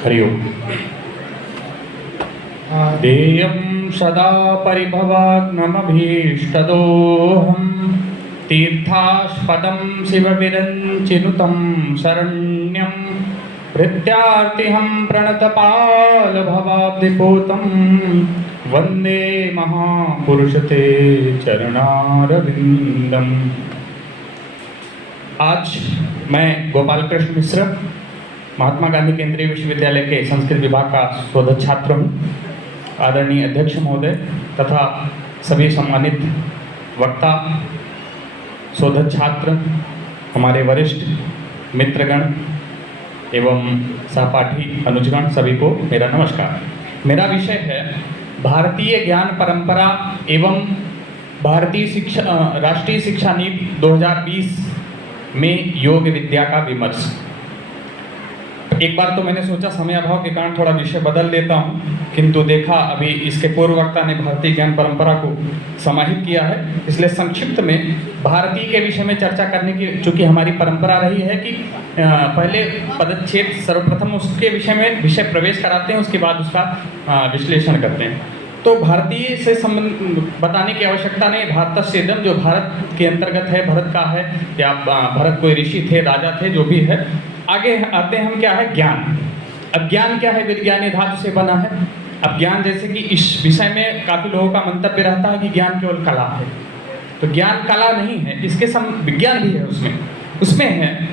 हरि ओम। देयं सदा परिभवाग्नमभीष्टदोहं तीर्थास्पदं शिवविरञ्चिनुतं शरण्यं प्रत्यार्तिहं प्रणतपालभवाब्धिपूतं वन्दे महापुरुषते चरणारविन्दम्। आज मैं गोपाल कृष्ण मिश्र महात्मा गांधी केंद्रीय विश्वविद्यालय के संस्कृत विभाग का शोधक छात्र हूँ। आदरणीय अध्यक्ष महोदय तथा सभी सम्मानित वक्ता, शोधक छात्र, हमारे वरिष्ठ मित्रगण एवं सहपाठी अनुजगण, सभी को मेरा नमस्कार। मेरा विषय है भारतीय ज्ञान परंपरा एवं भारतीय राष्ट्रीय शिक्षा नीति 2020 में योग विद्या का विमर्श। एक बार तो मैंने सोचा समय अभाव के कारण थोड़ा विषय बदल लेता हूँ, किंतु देखा अभी इसके पूर्व वक्ता ने भारतीय ज्ञान परंपरा को समाहित किया है, इसलिए संक्षिप्त में भारतीय के विषय में चर्चा करने की चूंकि हमारी परंपरा रही है कि पहले पदच्छेद सर्वप्रथम उसके विषय में विषय प्रवेश कराते हैं, उसके बाद उसका विश्लेषण करते हैं। तो भारतीय से संबंध बताने की आवश्यकता नहीं। भारत सेदम जो भारत के अंतर्गत है, भरत का है, या भरत कोई ऋषि थे, राजा थे, जो भी है। आगे आते हैं हम, क्या है ज्ञान। अब ज्ञान क्या है? विज्ञान धातु से बना है। अब ज्ञान, जैसे कि इस विषय में काफी लोगों का मंतव्य रहता है कि ज्ञान केवल कला है, तो ज्ञान कला नहीं है, इसके विज्ञान भी है। उसमें है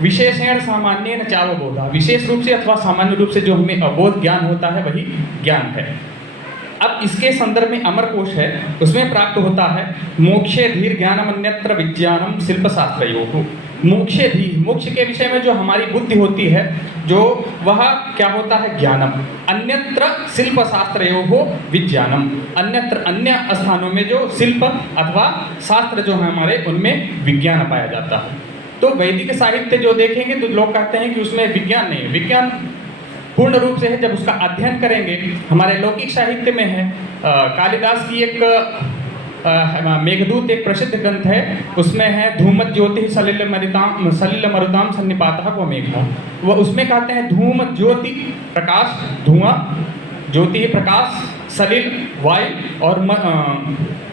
विशेषण सामान्य न चावबोधा, विशेष रूप से अथवा सामान्य रूप से जो हमें अबोध ज्ञान होता है वही ज्ञान है। अब इसके संदर्भ में अमरकोश है, उसमें प्राप्त होता है मोक्षे धीर ज्ञानम अन्यत्र विज्ञानम शिल्प शास्त्रयोः। मोक्षे धीर, मोक्ष के विषय में जो हमारी बुद्धि होती है, जो वह क्या होता है? ज्ञानम। अन्यत्र शिल्प शास्त्रयोः विज्ञानम, अन्यत्र अन्य स्थानों में जो शिल्प अथवा शास्त्र जो है हमारे, उनमें विज्ञान पाया जाता है। तो वैदिक साहित्य जो देखेंगे तो लोग कहते हैं कि उसमें विज्ञान नहीं है। विज्ञान पूर्ण रूप से है जब उसका अध्ययन करेंगे। हमारे लौकिक साहित्य में है, कालिदास की एक मेघदूत एक प्रसिद्ध ग्रंथ है, उसमें है धूमत ज्योति सलिल मरुताम सन्निपातः को मेघा। वह उसमें कहते हैं धूम ज्योति प्रकाश, धुआं, ज्योति प्रकाश, सलिल वायु और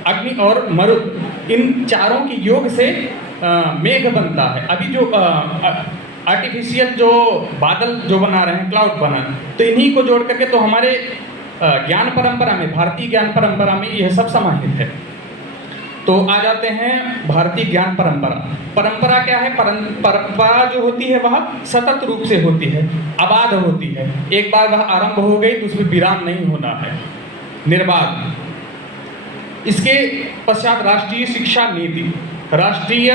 अग्नि और मरुत, इन चारों की योग से मेघ बनता है। अभी जो आर्टिफिशियल जो बादल जो बना रहे हैं, क्लाउड बना, तो इन्हीं को जोड़ करके तो हमारे ज्ञान परंपरा में, भारतीय ज्ञान परंपरा में यह सब समाहित है। तो आ जाते हैं भारतीय ज्ञान परंपरा। परंपरा क्या है? परंपरा जो होती है वह सतत रूप से होती है, अबाध होती है। एक बार वह आरंभ हो गई तो उसमें विराम नहीं होना है, निर्बाध। इसके पश्चात राष्ट्रीय शिक्षा नीति, राष्ट्रीय।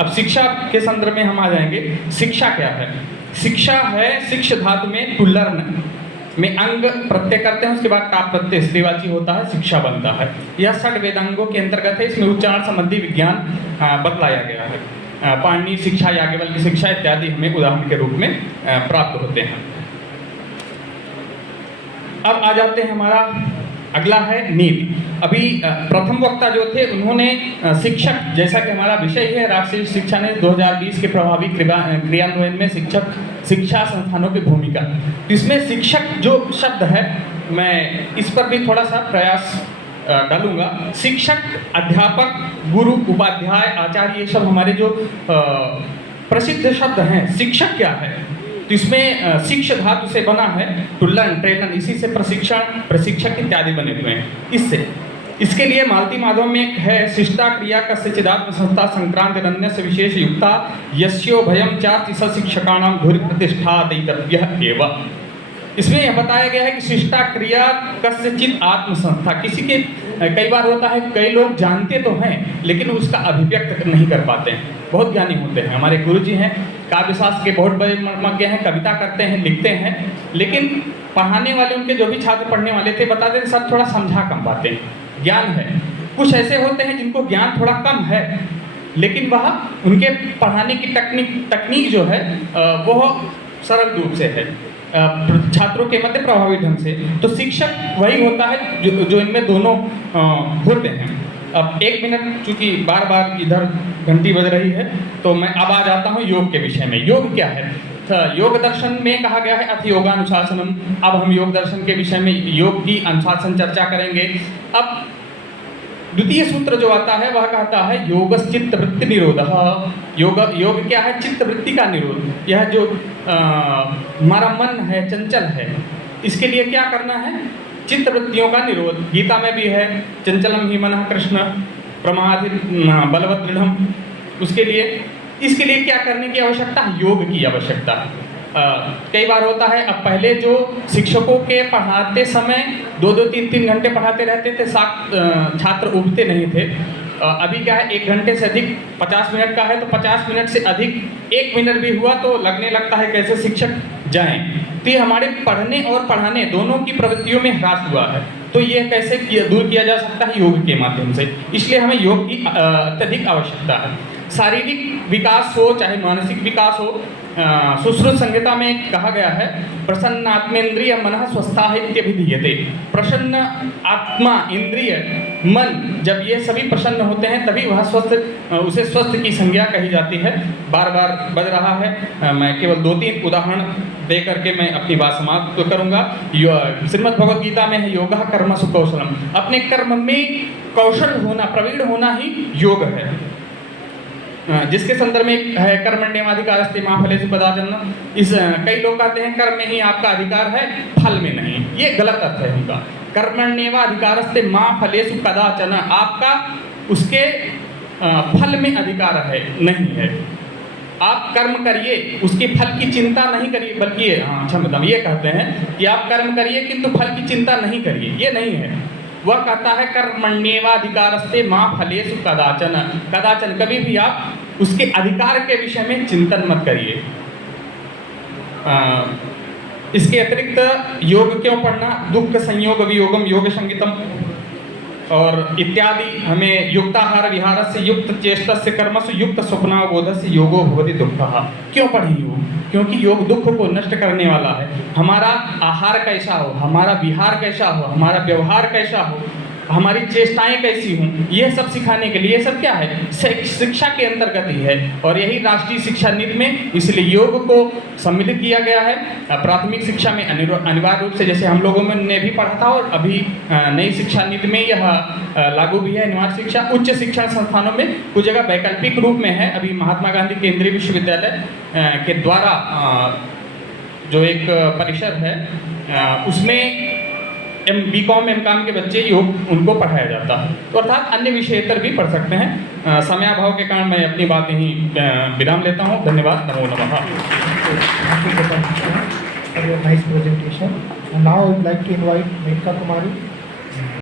अब शिक्षा के संदर्भ में हम आ जाएंगे। शिक्षा क्या है? शिक्षा है शिक्ष धातु में टू लर्न में अंग प्रत्यय करते हैं, उसके बाद टाप प्रत्यय स्त्रीवाची होता है, शिक्षा बनता है। यह षट वेदांगों के अंतर्गत है। इसमें उच्चारण संबंधी विज्ञान बतलाया गया है। पाणिनि शिक्षा, याज्ञवल्क्य शिक्षा इत्यादि हमें उदाहरण के रूप में प्राप्त होते हैं। अब आ जाते हैं, हमारा अगला है नीति। अभी प्रथम वक्ता जो थे उन्होंने शिक्षक, जैसा कि हमारा विषय है राष्ट्रीय शिक्षा नीति 2020 के प्रभावी क्रियान्वयन में शिक्षा संस्थानों की भूमिका, इसमें शिक्षक जो शब्द है, मैं इस पर भी थोड़ा सा प्रयास डालूंगा। शिक्षक, अध्यापक, गुरु, उपाध्याय, आचार्य, ये सब हमारे जो प्रसिद्ध शब्द हैं। शिक्षक क्या है? तो इसमें शिक्ष धातु से बना है, टू लर्न, ट्रेन, इसी से प्रशिक्षण, प्रशिक्षक इत्यादि बने हुए हैं। इसके लिए मालती माधव में एक है, शिष्टा क्रिया कस्यचिदात्म संस्था संक्रांत रण्य से विशेष युक्ता यस्यो भयम चाति शिक्षकाणाम धुरि प्रतिष्ठा दैतव्यः एव। इसमें यह बताया गया है कि शिष्टा क्रिया कस्यचित आत्म संस्था, किसी के कई बार होता है, कई लोग जानते तो हैं लेकिन उसका अभिव्यक्त नहीं कर पाते हैं। बहुत ज्ञानी होते हैं, हमारे गुरुजी हैं, काव्यशास्त्र के बहुत बड़े मर्मज्ञ हैं, कविता करते हैं, लिखते हैं, लेकिन पढ़ाने वाले, उनके जो भी छात्र पढ़ने वाले थे, बताते थे सर थोड़ा समझा कम पाते हैं। ज्ञान है। कुछ ऐसे होते हैं जिनको ज्ञान थोड़ा कम है, लेकिन वह उनके पढ़ाने की तकनीक जो है वो सरल रूप से है, छात्रों के मध्य प्रभावी ढंग से। तो शिक्षक वही होता है जो इनमें दोनों होते हैं। अब 1 मिनट, चूंकि बार बार इधर घंटी बज रही है, तो मैं अब आ जाता हूँ योग के विषय में। योग क्या है? योग दर्शन में कहा गया है अथ योगानुशासनम। अब हम योग दर्शन के विषय में योग की अनुशासन चर्चा करेंगे। अब द्वितीय सूत्र जो आता है वह कहता है योगश्चित्त वृत्ति निरोधः। योग क्या है? चित्त वृत्ति का निरोध। यह जो हमारा मन है, चंचल है, इसके लिए क्या करना है? चित्त वृत्तियों का निरोध। गीता में भी है चंचलम ही मनः कृष्ण प्रमादि बलवत् दृढ़म। उसके लिए इसके लिए क्या करने की आवश्यकता है? योग की आवश्यकता है। कई बार होता है, अब पहले जो शिक्षकों के पढ़ाते समय 2-2 3-3 घंटे पढ़ाते रहते थे, छात्र उबते नहीं थे। अभी क्या है, 1 घंटे से अधिक 50 मिनट का है तो 50 मिनट से अधिक 1 मिनट भी हुआ तो लगने लगता है कैसे शिक्षक जाएं। तो ये हमारे पढ़ने और पढ़ाने दोनों की प्रवृत्तियों में ह्रास हुआ है। तो ये कैसे दूर किया जा सकता है? योग के माध्यम से। इसलिए हमें योग की अत्यधिक आवश्यकता है। शारीरिक विकास हो चाहे मानसिक विकास हो, सुश्रुत संहिता में कहा गया है प्रसन्न आत्मेन्द्रिय मनः स्वस्थाहित्यभिधीयते। प्रसन्न आत्मा, इंद्रिय, मन जब ये सभी प्रसन्न होते हैं तभी वह स्वस्थ, उसे स्वस्थ की संज्ञा कही जाती है। बार बार बज रहा है, मैं केवल 2-3 उदाहरण दे करके मैं अपनी बात समाप्त करूंगा। श्रीमद् भगवद गीता में है योगः कर्मसु कौशलम। अपने कर्म में कौशल होना, प्रवीण होना ही योग है। जिसके संदर्भ में है कर्मण्येवाधिकारस्ते मा फलेषु कदाचन। इस कई लोग कहते हैं कर्म में ही आपका अधिकार है, फल में नहीं। ये गलत अर्थ है उनका। कर्मण्येवाधिकारस्ते मा फलेषु कदाचन, आपका उसके फल में अधिकार है, नहीं है। आप कर्म करिए, उसके फल की चिंता नहीं करिए, बल्कि ये कहते हैं कि आप कर्म करिए किंतु फल की चिंता नहीं करिए, ये नहीं है। वह कहता है कर्मण्येवाधिकारस्ते मा फलेषु कदाचन। कदाचन, कभी भी आप उसके अधिकार के विषय में चिंतन मत करिए। इसके अतिरिक्त योग क्यों पढ़ना? दुख संयोग वियोगम योग संगीतम और इत्यादि। हमें युक्ताहार विहारस्य युक्त चेष्टस्य कर्मसु युक्त स्वप्नावबोधस्य योगो भवति दुःखः। क्यों पढ़ें योग? क्योंकि योग दुख को नष्ट करने वाला है। हमारा आहार कैसा हो, हमारा विहार कैसा हो, हमारा व्यवहार कैसा हो, हमारी चेष्टाएं कैसी हों, यह सब सिखाने के लिए, ये सब क्या है? शिक्षा के अंतर्गत ही है। और यही राष्ट्रीय शिक्षा नीति में इसलिए योग को सम्मिलित किया गया है। प्राथमिक शिक्षा में अनिवार्य रूप से, जैसे हम लोगों में ने भी पढ़ा था और अभी नई शिक्षा नीति में यह लागू भी है। अनिवार्य शिक्षा उच्च शिक्षण संस्थानों में कुछ जगह वैकल्पिक रूप में है। अभी महात्मा गांधी केंद्रीय विश्वविद्यालय के द्वारा जो एक परिसर है उसमें BCom MCom के बच्चे योग उनको पढ़ाया जाता है। तो अर्थात अन्य विषयेतर भी पढ़ सकते हैं। समयाभाव के कारण मैं अपनी बात यहीं विराम लेता हूँ। धन्यवाद। नमो नमः। Nice presentation. And now I would like to invite Menka Kumari.